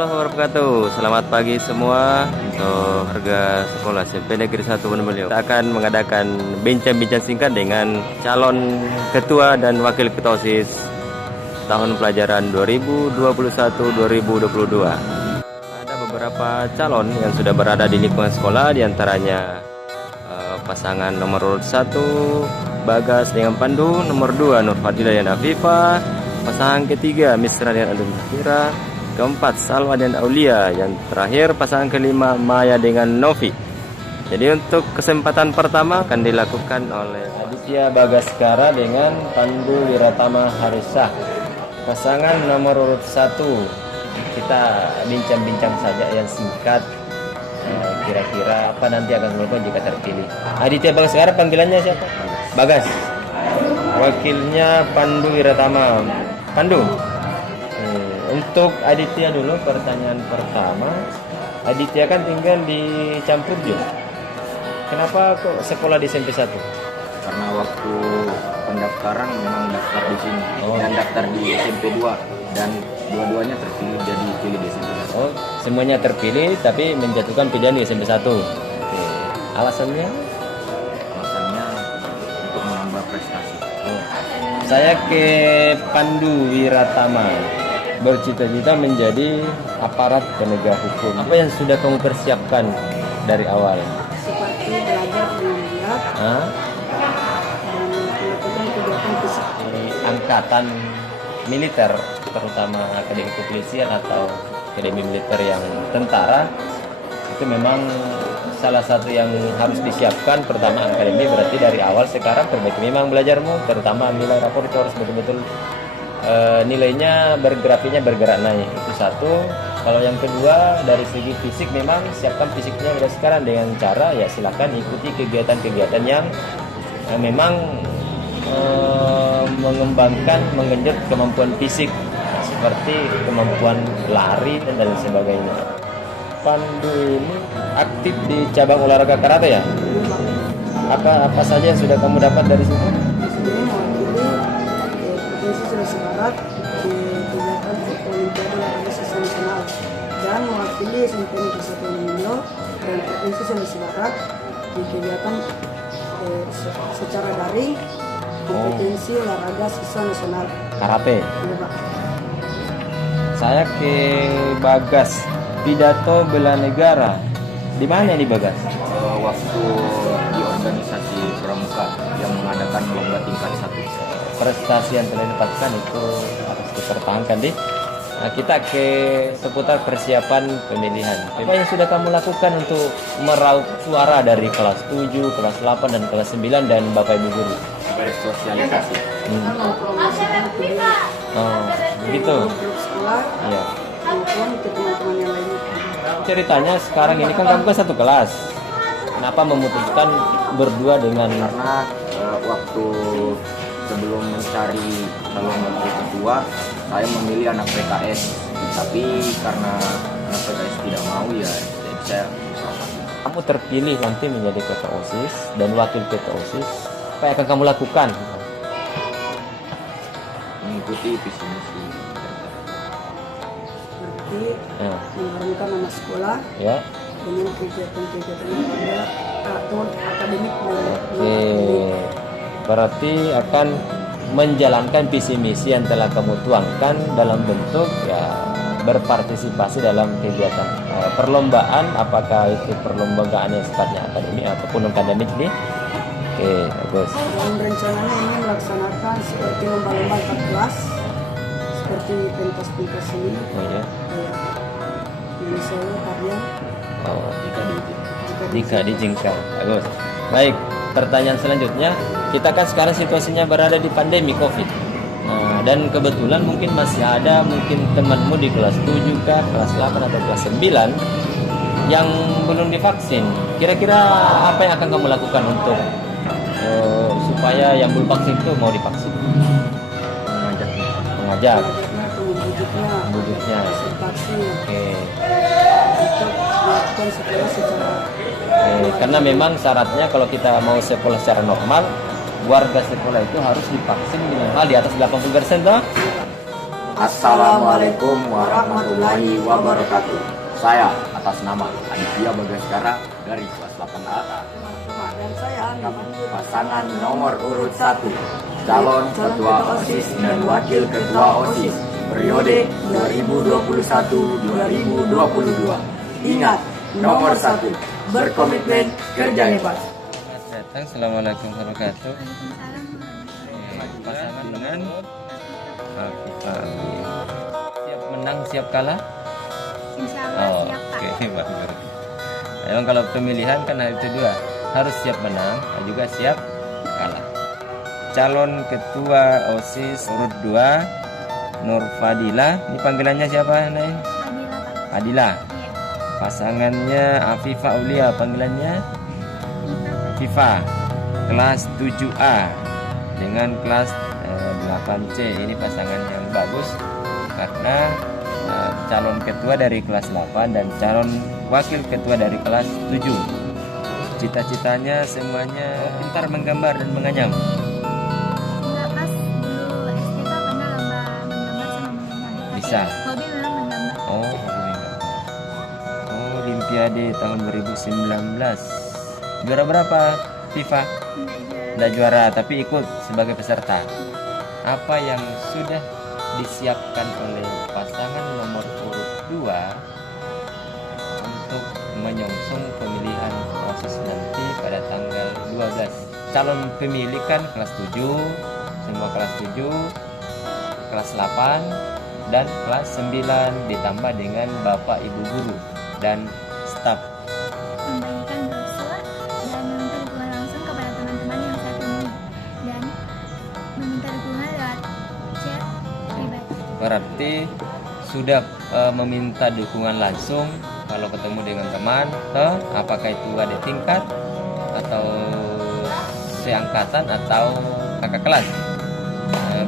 warahmatullahi wabarakatuh. Selamat pagi semua untuk warga sekolah SMP Negeri 1 Pondok Beliau. Kita akan mengadakan bincang-bincang singkat dengan calon ketua dan wakil ketua OSIS tahun pelajaran 2021-2022. Ada beberapa calon yang sudah berada di lingkungan sekolah, diantaranya pasangan nomor urut 1 Bagas dengan Pandu, nomor 2 Nur Fadilah dan Afifah, pasangan ketiga Misra dan Adun Zahira, keempat Salwa dan Aulia, yang terakhir pasangan kelima Maya dengan Novi. Jadi untuk kesempatan pertama akan dilakukan oleh Aditya Bagaskara dengan Pandu Wiratama Harisah, pasangan nomor urut 1. Kita bincang-bincang saja yang singkat, kira-kira apa nanti akan dilakukan jika terpilih. Aditya Bagaskara panggilannya siapa? Bagas. Wakilnya Pandu Wiratama. Pandu. Untuk Aditya dulu, pertanyaan pertama. Aditya kan tinggal di Campurjo. Kenapa kok sekolah di SMP 1? Karena waktu pendaftaran memang daftar di sini dan daftar di SMP 2 dan dua-duanya terpilih jadi pilih di SMP 1. Oh, semuanya terpilih tapi menjatuhkan pilihan di SMP 1. Oke. Alasannya? Alasannya untuk menambah prestasi. Oh. Saya ke Pandu Wiratama, bercita-cita menjadi aparat penegak hukum. Apa yang sudah kamu persiapkan dari awal? Seperti belajar dengan giat dan melakukan kegiatan fisik. Angkatan militer, terutama akademi kepolisian atau akademi militer yang tentara, itu memang salah satu yang harus disiapkan. Pertama akademi, berarti dari awal sekarang perbaiki memang belajarmu, terutama nilai rapor itu harus betul-betul nilainya grafiknya bergerak naik, itu satu. Kalau yang kedua dari segi fisik, memang siapkan fisiknya dari sekarang dengan cara ya silakan ikuti kegiatan-kegiatan yang memang mengembangkan, mengenjot kemampuan fisik, seperti kemampuan lari dan lain sebagainya. Pandu ini aktif di cabang olahraga karate ya? Apa saja yang sudah kamu dapat dari situ? Provinsi Sulawesi Barat di kegiatan Olimpiade Olahraga Siswa Nasional dan mewakili SMP Negeri 1 Pondok Beliau dan Provinsi Sulawesi Barat di kegiatan secara daring kompetensi olahraga siswa nasional Karate. ya, Pak. Saya ke Bagas, pidato bela negara. Di mana ini Bagas? Waktu di organisasi pramuka yang mengadakan lomba tingkat 1. Prestasi yang telah didapatkan itu harus dipertahankan deh. Nah, kita ke seputar persiapan pemilihan. Apa yang sudah kamu lakukan untuk meraup suara dari kelas 7, kelas 8, dan kelas 9 dan Bapak Ibu guru? Bersosialisasi. Kita mempromosikan video Oh, begitu. grup sekolah Iya. maupun ke teman-teman yang lainnya. Ceritanya sekarang ini kan kamu kan satu kelas. Kenapa memutuskan berdua dengan Karena waktu sebelum mencari calon wakil ketua, saya memilih anak PKS. Tapi karena anak PKS tidak mau, ya jadi saya bersama. kamu terpilih nanti menjadi ketua OSIS dan wakil ketua OSIS? Apa yang akan kamu lakukan? Mengikuti visi misi. Berarti Ya. mengharumkan nama sekolah Ya. dengan kegiatan-kegiatan yang ada atau akademik dan Oke. Berarti akan menjalankan visi misi yang telah kamu tuangkan dalam bentuk ya berpartisipasi dalam kegiatan perlombaan, apakah itu perlombaan yang sifatnya akademik ataupun non akademik nih. Oke, bagus. Dan rencananya ini melaksanakan seperti lomba-lomba antar kelas seperti pentas-pentas seni, Oh ya. Indonesia karya Oh, jika jika diizinkan. Bagus. Baik, pertanyaan selanjutnya, kita kan sekarang situasinya berada di pandemi COVID. Nah, dan kebetulan mungkin masih ada mungkin temanmu di kelas 7 kah, kelas 8 atau kelas 9 yang belum divaksin. Kira-kira apa yang akan kamu lakukan untuk supaya yang belum vaksin itu mau divaksin? Mengajak, mengajaknya atau membujuknya konsultasi Oke. untuk melakukan sekolah secara Karena memang syaratnya kalau kita mau sekolah secara normal, warga sekolah itu harus divaksin minimal di atas 80% toh. Assalamualaikum warahmatullahi wabarakatuh. Saya atas nama Aditya Bagaskara dari kelas 8A. Dan saya Pasangan nomor urut 1, calon ketua OSIS dan wakil ketua OSIS periode 2021-2022. Ingat, nomor 1, berkomitmen, kerja hebat. Datang, assalamualaikum warahmatullahi wabarakatuh. Pasangan dengan Afifah. Siap menang, siap kalah? Insya Allah siap Pak. Oke, bagus. Memang kalau pemilihan kan itu dua, harus siap menang dan juga siap kalah. Calon ketua OSIS urut 2 Nur Fadila, ini panggilannya siapa, Nay? Adila Pak. Adila. Iya. Pasangannya Afifah Aulia, panggilannya Afifah. Kelas 7A dengan kelas 8C. Ini pasangan yang bagus karena calon ketua dari kelas 8 dan calon wakil ketua dari kelas 7. Cita-citanya semuanya pintar menggambar dan menganyam. Enggak, pas dulu SD Pak pernah lomba menggambar sama menganyam. Bisa. Hobi memang menggambar. Oh, Olimpiade tahun 2019. Juara berapa, FIFA? Tidak juara, tapi ikut sebagai peserta. Apa yang sudah disiapkan oleh pasangan nomor urut 2 untuk menyongsong pemilihan proses nanti pada tanggal 12. Calon pemilih kan kelas 7, semua kelas 7, kelas 8 dan kelas 9 ditambah dengan Bapak Ibu guru dan staf. Membagikan brosur dan meminta dukungan langsung kepada teman-teman yang saya temui dan meminta dukungan lewat chat pribadi. Berarti sudah meminta dukungan langsung kalau ketemu dengan teman, apakah itu ada tingkat atau seangkatan atau kakak kelas.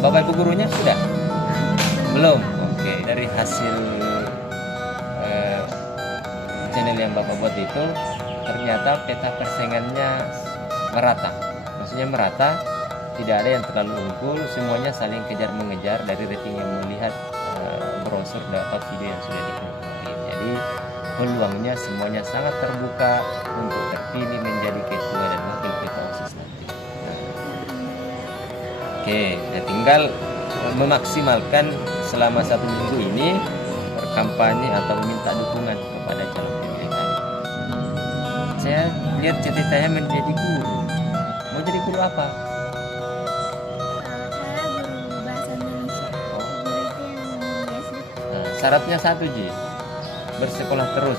Bapak Ibu gurunya sudah? Belum. Oke, dari hasil channel yang Bapak buat itu ternyata peta persaingannya merata. Maksudnya merata, tidak ada yang terlalu unggul, semuanya saling kejar mengejar dari rating yang melihat brosur atau video yang sudah dikirim. Jadi peluangnya semuanya sangat terbuka untuk terpilih menjadi ketua dan wakil ketua OSIS nanti. Oke, nah tinggal memaksimalkan selama 1 minggu ini berkampanye atau meminta dukungan kepada calon pemilih tadi. Saya lihat cita-citanya menjadi guru. Mau jadi guru apa? Saya guru bahasa Indonesia. Guru itu yang di SD. Nah, syaratnya 1 Ji, bersekolah terus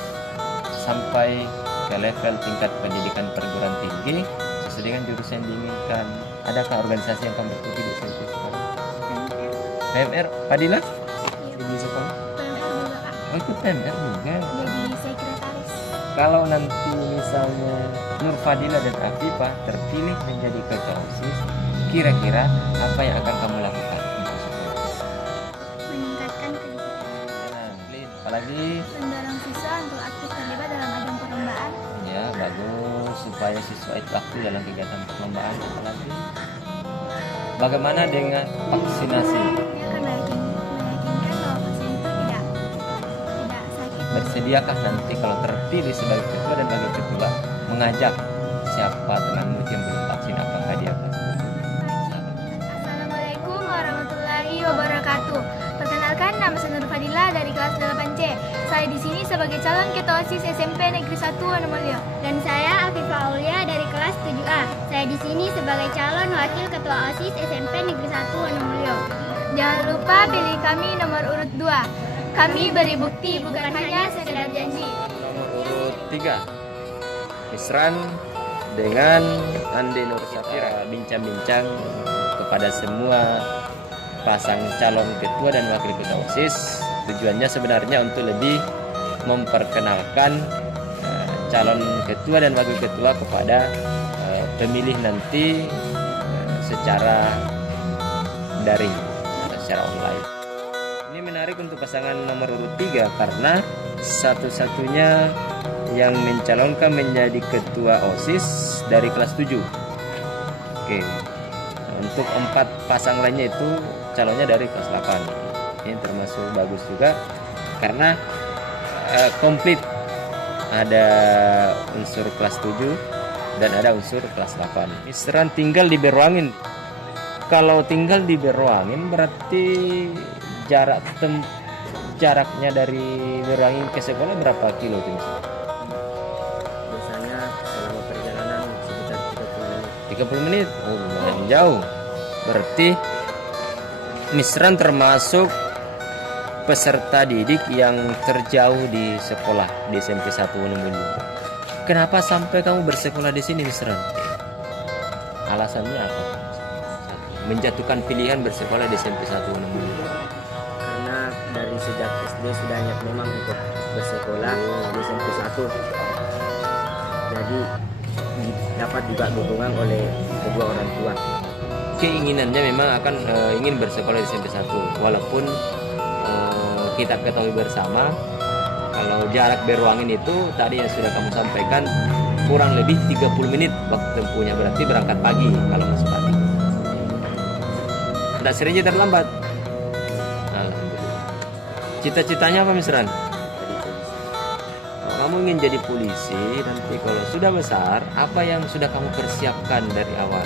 sampai ke level tingkat pendidikan perguruan tinggi sesuai dengan jurusan yang diinginkan. Adakah organisasi yang kamu ikuti di SMP sekarang? PMR, Fadila? Di sekolah? PMR juga Pak. Oh, ikut PMR juga. Jadi sekretaris. Kalau nanti misalnya Nur Fadila dan Afifah terpilih menjadi ketua OSIS, kira-kira apa yang akan kamu lakukan untuk sekolah? Meningkatkan kedisiplinan. Apalagi Mendorong siswa untuk aktif terlibat dalam ajang perlombaan. ya bagus supaya siswa itu aktif dalam kegiatan perlombaan. Apalagi bagaimana dengan vaksinasi? Dia akan meyakinkan bahwa pasien itu tidak sakit. Bersediakah nanti kalau terpilih sebagai ketua dan wakil ketua mengajak siapa temanmu yang belum vaksin, apakah dia akan setuju? Assalamualaikum warahmatullahi wabarakatuh. Perkenalkan, nama saya Nur Fadila dari kelas 8C. Saya di sini sebagai calon ketua OSIS SMP Negeri 1 Wanomulyo. Dan saya Afifah Aulia dari kelas 7A. Saya di sini sebagai calon wakil ketua OSIS SMP Negeri 1 Wanomulyo. Jangan lupa pilih kami nomor urut 2. Kami beri bukti, bukan hanya sekedar janji. Nomor urut 3 Misran dengan Andi Nur Syafira bincang-bincang kepada semua pasang calon ketua dan wakil ketua OSIS. Tujuannya sebenarnya untuk lebih memperkenalkan calon ketua dan wakil ketua kepada pemilih nanti secara daring atau secara online. Ini menarik untuk pasangan nomor urut 3 karena satu-satunya yang mencalonkan menjadi ketua OSIS dari kelas 7. Oke. Untuk 4 pasang lainnya itu calonnya dari kelas 8. ini termasuk bagus juga karena komplit, ada unsur kelas 7 dan ada unsur kelas 8. Misran tinggal di Berwangin. Kalau tinggal di Berwangin berarti jaraknya dari Berwangin ke sekolah berapa kilo tuh? Biasanya selama perjalanan sekitar 30 menit. Oh, lumayan jauh. Berarti Misran termasuk peserta didik yang terjauh di sekolah di SMP 1 Wonomulyo. Kenapa sampai kamu bersekolah di sini, Misran? Alasannya apa? Menjatuhkan pilihan bersekolah di SMP 1 Wonomulyo. karena dari sejak SD sudah niat memang untuk bersekolah di SMP 1. Jadi dapat juga dukungan oleh kedua orang tua. Keinginannya memang akan ingin bersekolah di SMP 1, walaupun kita ketahui bersama kalau jarak Berwangin itu tadi yang sudah kamu sampaikan kurang lebih 30 menit waktu tempuhnya, berarti berangkat pagi kalau masuk pagi. Tidak seringnya terlambat. Alhamdulillah. Cita-citanya apa, Misran? Kamu ingin jadi polisi, nanti kalau sudah besar apa yang sudah kamu persiapkan dari awal?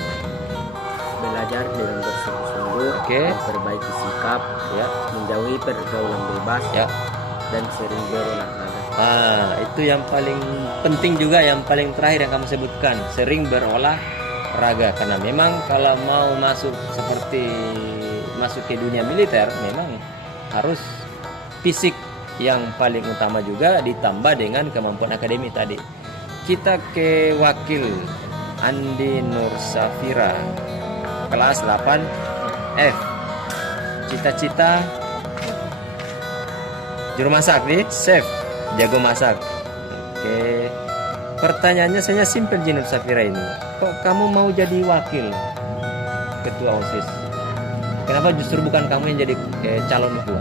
Belajar dengan bersungguh-sungguh, Oke. memperbaiki sikap, Ya, menjauhi pergaulan bebas, ya. dan sering berolahraga. Itu yang paling penting juga, yang paling terakhir yang kamu sebutkan, sering berolahraga. Karena memang kalau mau masuk ke dunia militer, memang harus fisik yang paling utama juga ditambah dengan kemampuan akademik tadi. Kita ke wakil Andi Nur Safira, kelas 8F. Cita-cita juru masak nih, chef, jago masak. Oke. Pertanyaannya saya simpel, Nur Safira ini. Kok kamu mau jadi wakil ketua OSIS? Kenapa justru bukan kamu yang jadi calon ketua?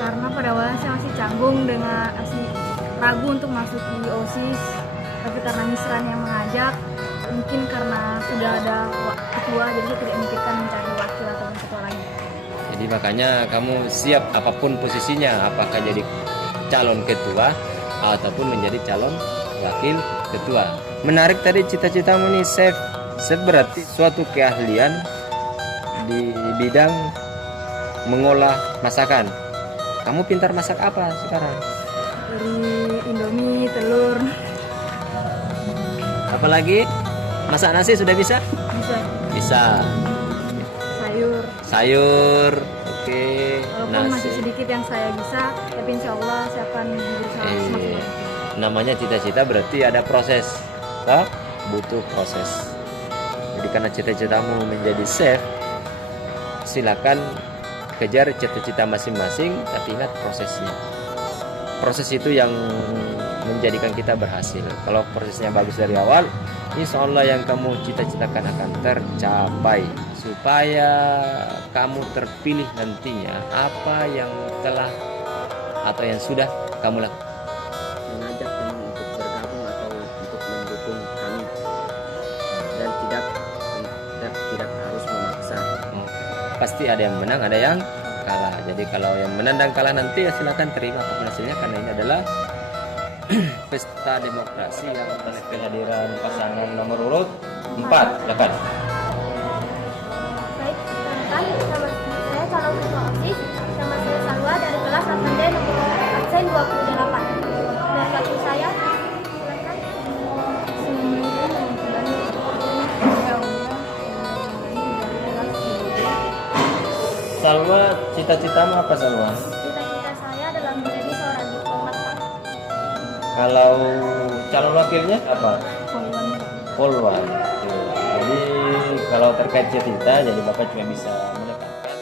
Karena pada awalnya saya masih canggung dengan masih ragu untuk masuk di OSIS, tapi karena Misran yang mengajak, mungkin karena sudah ada ketua, jadi saya tidak memikirkan mencari wakil atau ketua lain. Jadi makanya kamu siap apapun posisinya, apakah jadi calon ketua ataupun menjadi calon wakil ketua. Menarik tadi cita-citamu nih, chef. Chef berarti suatu keahlian di bidang mengolah masakan. Kamu pintar masak apa sekarang? Dari Indomie, telur, Apalagi masak nasi sudah bisa? bisa Bisa. sayur. Sayur, oke. Walaupun masih sedikit yang saya bisa, tapi insya Allah saya akan berusaha semaksimal mungkin. Namanya cita-cita berarti ada proses. Toh, butuh proses. Jadi karena cita-citamu menjadi chef, silakan kejar cita-cita masing-masing, tapi ingat prosesnya. Proses itu yang menjadikan kita berhasil. Kalau prosesnya bagus dari awal, insya Allah yang kamu cita-citakan akan tercapai. Supaya kamu terpilih nantinya, apa yang telah atau yang sudah kamu lakukan. Mengajak teman untuk bergabung atau untuk mendukung kami, dan tidak harus memaksa. Pasti ada yang menang, ada yang kalah. Jadi kalau yang menang dan kalah nanti ya silakan terima apapun hasilnya, karena ini adalah pesta demokrasi yang oleh kehadiran pasangan nomor urut 4. Silakan. Baik, perkenalkan, nama saya calon ketua OSIS. Nama saya Salwa dari kelas 8D nomor absen 28. Dan wakil saya, silakan. Salwa, cita-citamu apa, Salwa? Cita-cita saya adalah menjadi seorang diplomat, Pak. Kalau calon wakilnya apa? Polwan. Jadi kalau terkait cita-cita, jadi Bapak juga bisa menekankan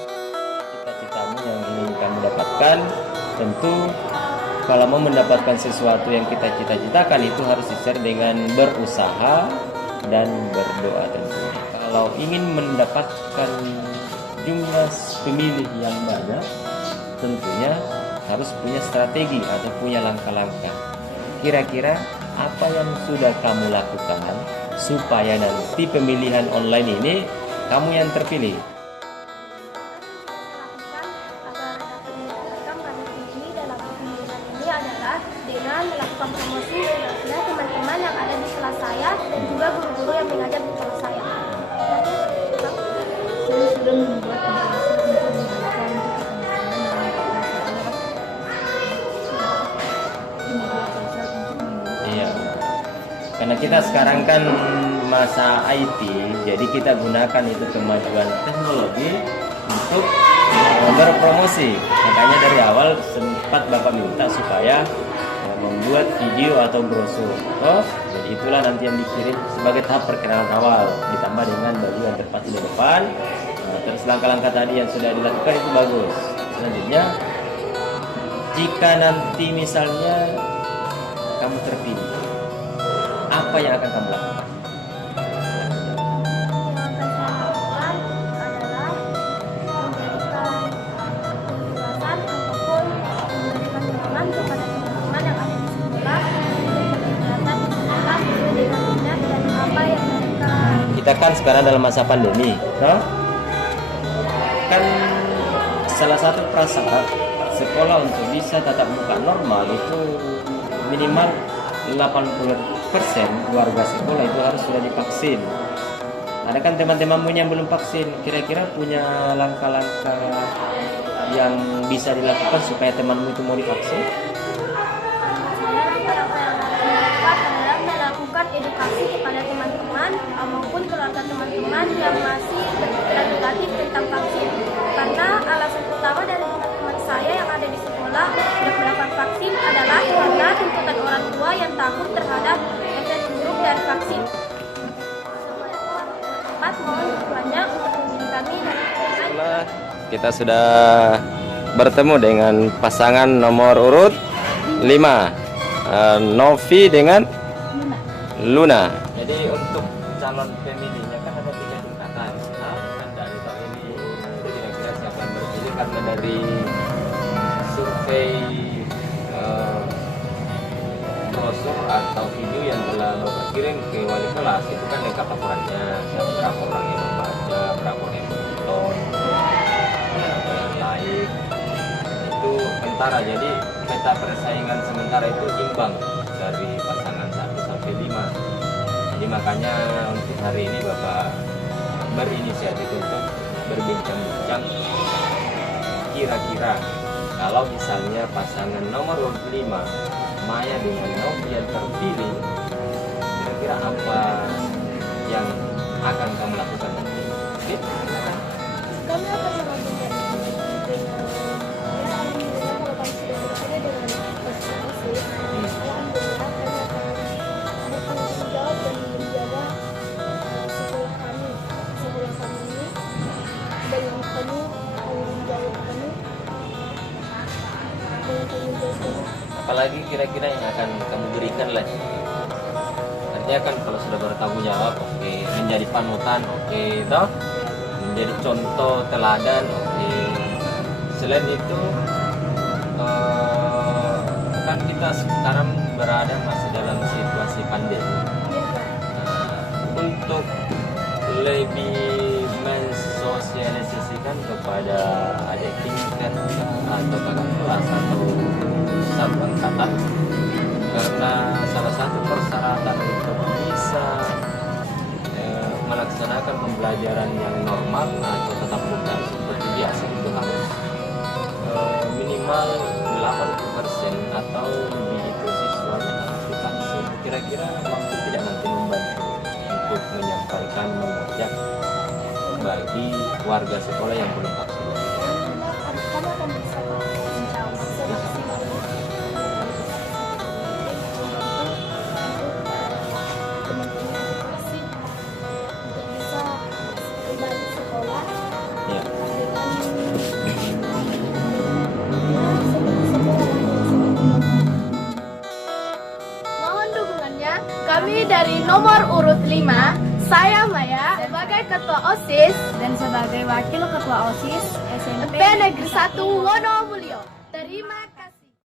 cita-citamu yang ingin kamu dapatkan. Tentu kalau mau mendapatkan sesuatu yang kita cita-citakan itu harus disertai dengan berusaha dan berdoa tentunya. Kalau ingin mendapatkan jumlah pemilih yang banyak, tentunya harus punya strategi atau punya langkah-langkah. Kira-kira apa yang sudah kamu lakukan supaya nanti pemilihan online ini kamu yang terpilih? Lakukan mengajar di kelas saya. Saya sudah membuat aplikasi untuk membuka untuk Iya. Karena kita sekarang kan masa IT, jadi kita gunakan itu kemajuan teknologi untuk berpromosi. Makanya dari awal sempat Bapak minta supaya membuat video atau brosur. Jadi itulah nanti yang dikirim sebagai tahap perkenalan awal, ditambah dengan baju yang terpasang di depan. Terus langkah-langkah tadi yang sudah dilakukan itu bagus. Selanjutnya, jika nanti misalnya kamu terpilih, apa yang akan kamu lakukan? Yang akan saya lakukan adalah memberikan penjelasan ataupun memberikan dukungan kepada teman-teman yang ada di sekolah untuk kegiatan di sekolah sesuai dengan minat dan apa yang mereka. Kita kan sekarang dalam masa pandemi, kan salah satu prasyarat sekolah untuk bisa tatap muka normal itu minimal 80% warga sekolah itu harus sudah divaksin. Ada kan teman-temanmu yang belum vaksin, kira-kira punya langkah-langkah yang bisa dilakukan supaya temanmu itu mau divaksin? Saya langkah-langkah yang akan dilakukan adalah melakukan edukasi kepada teman-teman maupun keluarga teman-teman yang masih berpikiran negatif tentang vaksin. Karena alasan utama dari teman-teman saya yang ada di sekolah tidak melakukan vaksin adalah karena tuntutan orang tua yang takut terhadap efek buruk dari vaksin. Mohon dukungannya untuk memilih kami dan Kita sudah bertemu dengan pasangan nomor urut 5, Novi dengan Luna. Jadi untuk calon pemilihnya kan ada 3 tingkatan. Kan dari tahun ini kira-kira siapa yang berpilih karena dari survei brosur atau video yang telah Bapak kirim ke wali kelas itu kan lengkap laporannya, berapa orang yang membaca, berapa orang yang menonton, berapa yang like. Itu antara, jadi peta persaingan sementara itu imbang dari pasangan 1 sampai 5. Jadi makanya untuk hari ini Bapak berinisiatif untuk berbincang-bincang kira-kira kalau misalnya pasangan nomor 5 Maya dengan Novi yang terpilih, kira-kira apa yang akan kamu lakukan nanti? Oke? kami akan mengajukan dengan alhamdulillah kalau kami sudah berpilih dengan konstitusi, alhamdulillah kami akan bertanggung jawab dan menjaga sekolah kami ini dengan penuh tanggung jawab kami dengan tanggung jawab penuh. Apalagi kira-kira yang akan kamu berikan lah. Artinya kan kalau sudah bertanggung jawab, oke, menjadi panutan, oke, toh, menjadi contoh teladan, oke. Selain itu, kan kita sekarang berada masih dalam situasi pandemi. Untuk lebih mensosialisasikan kepada adik tingkat atau kakak kelas atau satu angkatan, karena salah satu persyaratan untuk bisa melaksanakan pembelajaran yang normal atau tetap muka seperti biasa itu harus minimal 80% atau lebih itu siswanya harus divaksin. Kira-kira mampu tidak nanti membantu untuk menyampaikan, mengajak bagi warga sekolah yang belum vaksin? Kami akan bisa semaksimal teman-teman vaksin untuk bisa kembali sekolah Ya. Mohon dukungannya. Kami dari nomor urut 5, saya Maya sebagai ketua OSIS dan sebagai wakil ketua OSIS SMP Negeri 1 Wonomulyo. Terima kasih.